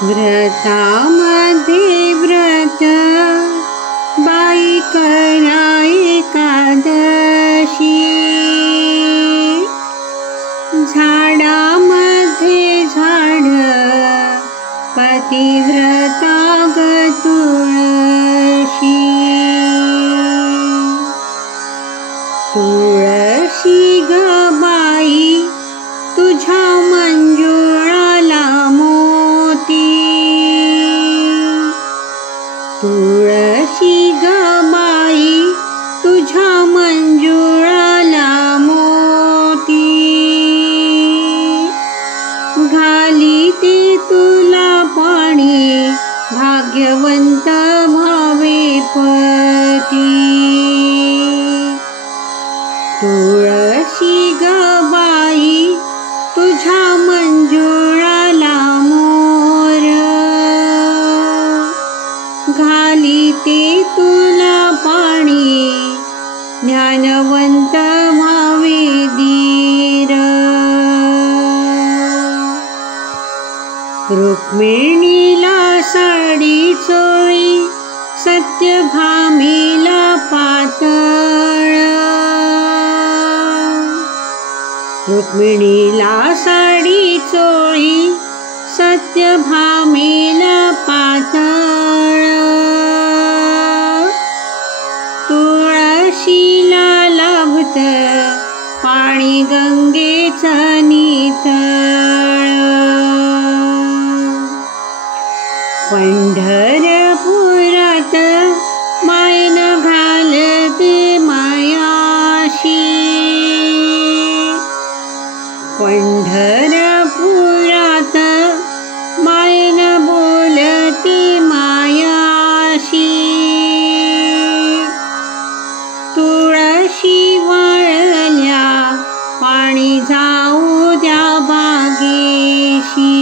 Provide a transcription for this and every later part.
व्रतामध्ये व्रत बाई करा एकादशी, झाडामध्ये झाड पतिव्रता ग तुळशी. तुळशी ग बाई तुझ्या मंजुळाला मोती, तुळशी ग बाई तुझ्या मंजुळाला मोती. घाली ते तुला पाणी भाग्यवंत भावे पती. तुळशी ग बाई तुझ्या मंजुळाला मोर, घाली ते तुला पाणी ज्ञानवंत भावे धीर. रुक्मिणीला साडी चोळी सत्यभामेला पातळ, रुक्मिणीला साडी चोळी सत्यभामेला पातळ. तुळशीला लाभत पाणी गंगेचं नितळ. पंढरपुरात मायन घालते मायाशी, पंढरपुरात मायन बोलते मायाशी. तुळशी वाळल्या पाणी जाऊ द्या बागेशी.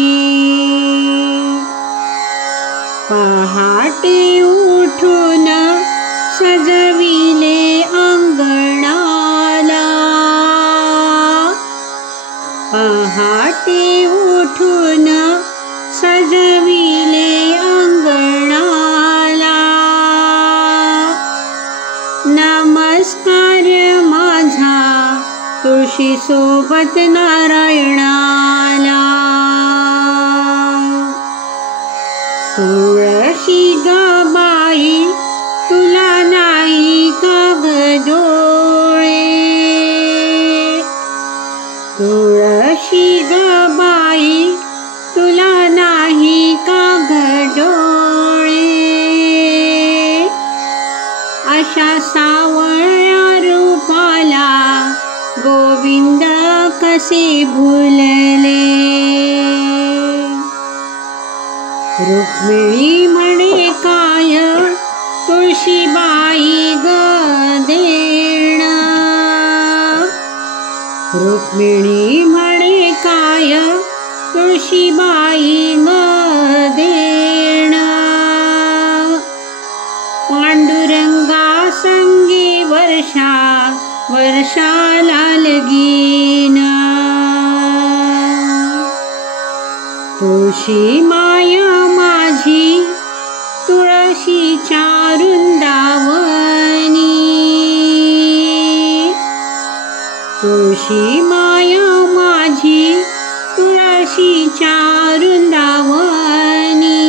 पहाटे उठून सजविले अंगणाला, पहाटे उठून सजविले अंगणाला. नमस्कार माझा तुळशी सोबत नारायणाला. तुळशी ग बाई तुला नाही का ग डोळे, तुळशी ग बाई तुला नाही का ग डोळे. अशा सावळ्या रूपाला गोविंद कसे भुलले. रुक्मिणी म्हणे काय तुळशीबाई ग देण, रुक्मिणी म्हणे काय तुळशीबाई ग देण. पांडुरंगा संगी वर्षा वर्षाला लगीन, तुळशी माया माझी तुळशीच्या वृंदावनी. तुळशी माया माझी तुळशीच्या वृंदावनी.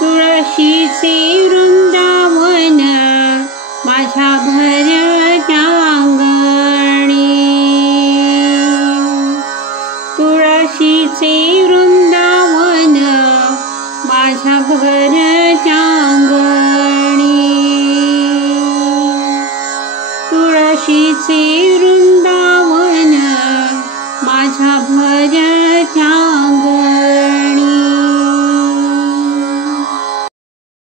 तुळशीचे वृंदावन माझ्या घरच्या अंगणी, तुळशीचे वृंदावन माझ्या घरच्या अंगणी. तुळशीचे वृंदावन माझ्या घरच्या अंगणी.